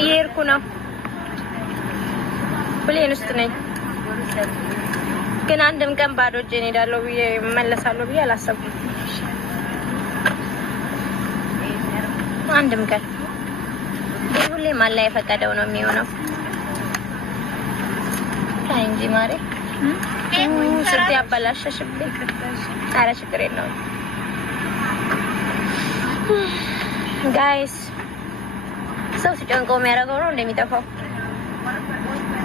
እየሄድኩ ነው። ፕሌን ውስጥ ነኝ። ግን አንድም ቀን ባዶ እጄን እሄዳለሁ ብዬ እመለሳለሁ ብዬ አላሰብኩም። አንድም ቀን ሁሌም አላህ የፈቀደው ነው የሚሆነው። እንጂ ማሬ ስንት ያበላሸሽብኝ። ኧረ ችግር የለውም ጋይስ። ሰው ሲጨንቀው የሚያደርገው ነው እንደሚጠፋው።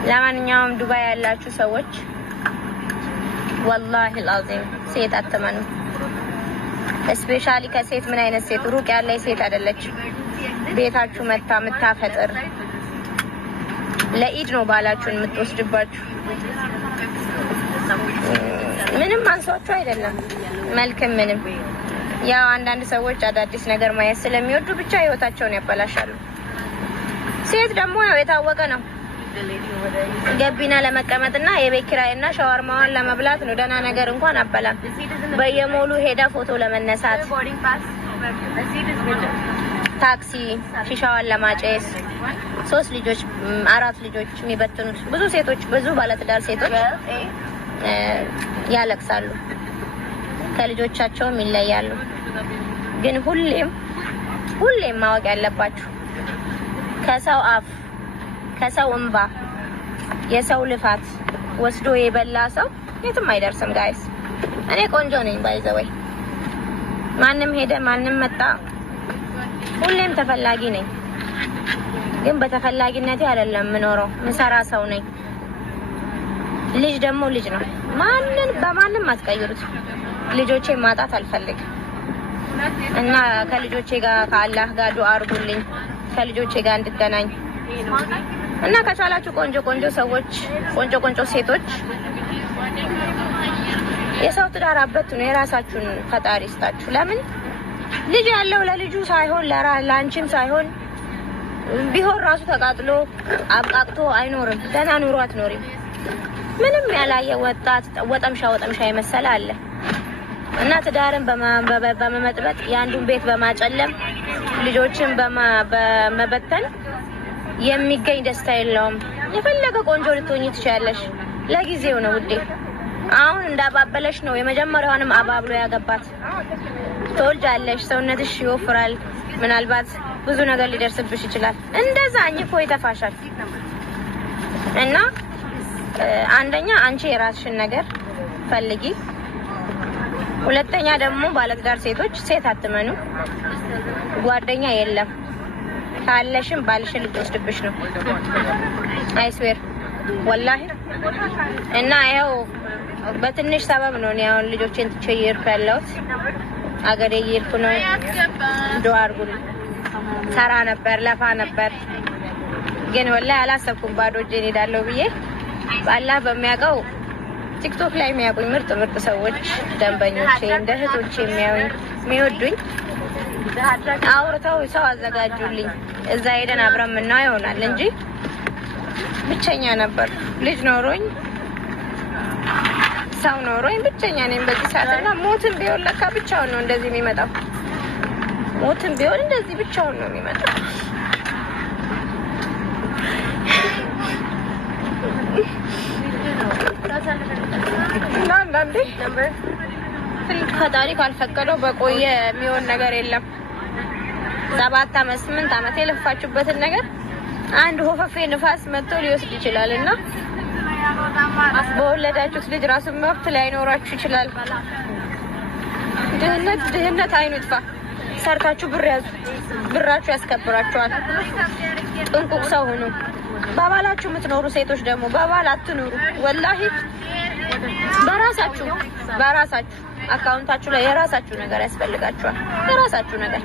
ለማንኛውም ዱባይ ያላችሁ ሰዎች ወላሂ አልዓዚም ሴት አትመኑ። ስፔሻሊ ከሴት ምን አይነት ሴት ሩቅ ያለ ሴት አይደለች። ቤታችሁ መታ የምታፈጥር ለኢድ ነው ባላችሁን የምትወስድባችሁ። ምንም አንሷችሁ አይደለም መልክም ምንም። ያው አንዳንድ ሰዎች አዳዲስ ነገር ማየት ስለሚወዱ ብቻ ህይወታቸውን ያበላሻሉ። ሴት ደግሞ ያው የታወቀ ነው ገቢና ለመቀመጥና የቤት ኪራይና ሻወርማዋን ለመብላት ነው። ደህና ነገር እንኳን አበላም። በየሞሉ ሄዳ ፎቶ ለመነሳት፣ ታክሲ ሺሻዋን ለማጨስ፣ 3 ልጆች 4 ልጆች የሚበትኑት ብዙ ሴቶች፣ ብዙ ባለትዳር ሴቶች ያለቅሳሉ፣ ከልጆቻቸውም ይለያሉ። ግን ሁሌም ማወቅ ያለባችሁ ከሰው አፍ ከሰው እንባ የሰው ልፋት ወስዶ የበላ ሰው የትም አይደርስም ጋይስ። እኔ ቆንጆ ነኝ ባይዘወይ፣ ማንም ሄደ ማንም መጣ ሁሌም ተፈላጊ ነኝ። ግን በተፈላጊነቴ አይደለም የምኖረው፣ ምሰራ ሰው ነኝ። ልጅ ደግሞ ልጅ ነው። በማንም አትቀይሩት። ልጆቼ ማጣት አልፈልግም እና ከልጆቼ ጋር ከአላህ ጋር ዱአ አድርጉልኝ ከልጆቼ ጋር እንድገናኝ እና ከቻላችሁ ቆንጆ ሰዎች ቆንጆ ሴቶች የሰው ትዳር አበትኑ። የራሳችሁን ፈጣሪ ይስጣችሁ። ለምን ልጅ ያለው ለልጁ ሳይሆን ለአንቺም ሳይሆን ቢሆን ራሱ ተቃጥሎ አብቃቅቶ አይኖርም። ደህና ኑሮ አትኖሪም። ምንም ያላየ ወጣት ወጠምሻ የመሰለ አለ እና ትዳርን በመመጥበጥ የአንዱን ቤት በማጨለም ልጆችን በመበተን የሚገኝ ደስታ የለውም። የፈለገ ቆንጆ ልትሆኚ ትችያለሽ፣ ለጊዜው ነው ውዴ። አሁን እንዳባበለሽ ነው የመጀመሪያውንም አባብሎ ያገባት። ትወልጃለሽ፣ ሰውነትሽ ይወፍራል፣ ምናልባት ብዙ ነገር ሊደርስብሽ ይችላል። እንደዛ አኝኮ ይተፋሻል። እና አንደኛ አንቺ የራስሽን ነገር ፈልጊ። ሁለተኛ ደግሞ ባለትዳር ሴቶች ሴት አትመኑ። ጓደኛ የለም ካለሽም ባልሽን ልትወስድብሽ ነው። አይስዌር ወላሂ። እና ያው በትንሽ ሰበብ ነው አሁን ልጆቼን ትቼ እየሄድኩ ያለሁት። አገሬ እየሄድኩ ነው። ዱአ አድርጉልኝ። ሰራ ነበር ለፋ ነበር፣ ግን ወላሂ አላሰብኩም ባዶ እጄን እሄዳለሁ ብዬ። አላህ በሚያውቀው ቲክቶክ ላይ የሚያውቁኝ ምርጥ ሰዎች ደንበኞቼ፣ እንደ እህቶቼ የሚወዱኝ አውርተው ሰው አዘጋጁልኝ። እዛ ሄደን አብረን ምናየው ይሆናል እንጂ ብቸኛ ነበር። ልጅ ኖሮኝ ሰው ኖሮኝ ብቸኛ ነኝ በዚህ ሰዓትና ሞትም ቢሆን ለካ ብቻውን ነው እንደዚህ የሚመጣው። ሞትም ቢሆን እንደዚህ ብቻውን ነው የሚመጣው። አንዳንዴ ፈጣሪ ካልፈቀደው በቆየ የሚሆን ነገር የለም። 7 አመት 8 አመት የለፋችሁበትን ነገር አንድ ሆፈፌ ንፋስ መጥቶ ሊወስድ ይችላል እና በወለዳችሁት ልጅ ራሱ መብት ላይኖራችሁ ይችላል። ድህነት አይኑ ይጥፋ። ሰርታችሁ ብር ያዙ። ብራችሁ ያስከብራችኋል። ጥንቁቅ ሰው ሁኑ። በባላችሁ የምትኖሩ ሴቶች ደግሞ በባል አትኑሩ። ወላሂ በራሳችሁ አካውንታችሁ ላይ የራሳችሁ ነገር ያስፈልጋችኋል። የራሳችሁ ነገር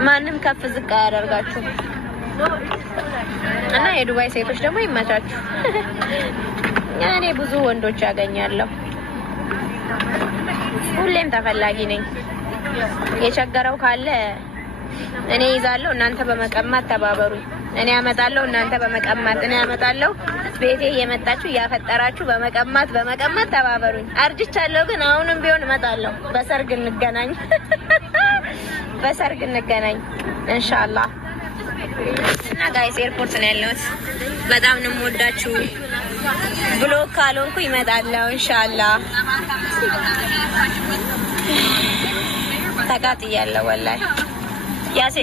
ማንም ከፍ ዝቅ አያደርጋችሁ። እና የዱባይ ሴቶች ደግሞ ይመቻችሁ። እኔ ብዙ ወንዶች ያገኛለሁ። ሁሌም ተፈላጊ ነኝ። የቸገረው ካለ እኔ ይዛለሁ፣ እናንተ በመቀማት ተባበሩኝ። እኔ አመጣለሁ፣ እናንተ በመቀማት እኔ አመጣለሁ። ቤቴ እየመጣችሁ እያፈጠራችሁ በመቀማት ተባበሩኝ። አርጅቻለሁ፣ ግን አሁንም ቢሆን እመጣለሁ። በሰርግ እንገናኝ ኢንሻአላህ። እና ጋይስ ኤርፖርት ነው ያለሁት። በጣም ነው የምወዳችሁ። ብሎክ ካልሆንኩ ይመጣለሁ ኢንሻአላህ። ተቃጥያለሁ ወላሂ።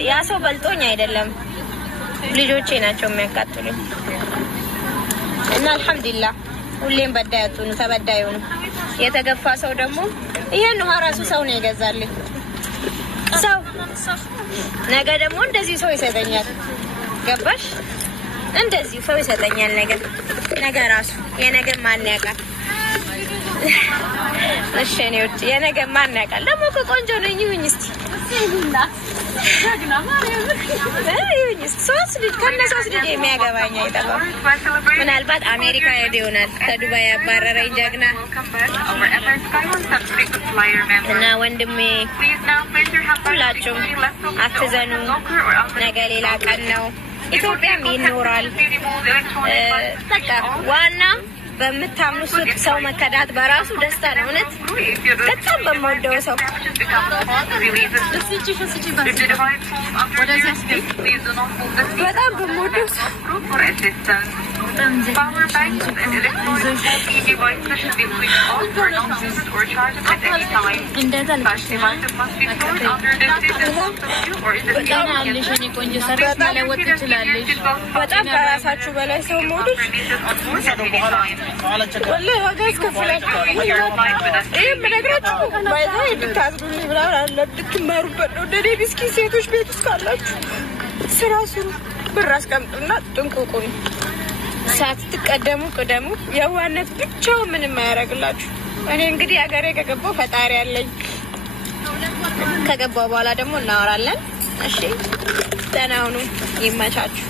ያ ሰው በልጦኝ አይደለም ልጆቼ ናቸው የሚያቃጥሉኝ። እና አልሐምዱሊላህ ሁሌም በዳያቱ ነው ተበዳዩ ነው። የተገፋ ሰው ደግሞ ይሄን ውሃ ራሱ ሰው ነው ይገዛልኝ። ሰው ነገ ደግሞ እንደዚህ ሰው ይሰጠኛል። ገባሽ? እንደዚህ ሰው ይሰጠኛል ነገ ራሱ የነገ ማን ያውቃል? እሺ ነው የነገ ማን ያውቃል? ደግሞ ቆንጆ ነኝ ይሁን እስቲ ሶስት ልጅ ከነሶስት ልጅ የሚያገባኝ አይጠፋም። ምናልባት አሜሪካ ሄዶ ይሆናል ከዱባይ ያባረረኝ ጀግና እና ወንድሜ ሁላችሁም አትዘኑ። ነገ ሌላ ቀን ነው። ኢትዮጵያም ይኖራል። በቃ ዋና በምታምኑት ሰው መከዳት በራሱ ደስታ ነው። እውነት በጣም በመወደው ሰው በጣም በመወደው ሰው በጣም ከራሳችሁ በላይ ሰው መውደድ ወላሂ ዋጋ ያስከፍላችኋል። ይሄን ብነግራችሁ ባይዘው እንድታዝኑልኝ ምናምን አለ እንድትማሩበት ነው። እንደኔ ምስኪን ሴቶች ቤት ውስጥ ካላችሁ ስራ ስሩ፣ ብር አስቀምጡና ጥንቁቁን። ሳትቀደሙ ቅደሙ። የዋነት ብቻው ምንም አያደርግላችሁ። እኔ እንግዲህ ሀገሬ ከገባሁ ፈጣሪ አለኝ። ከገባሁ በኋላ ደግሞ እናወራለን። እሺ ደህና ሁኑ። ይመቻችሁ።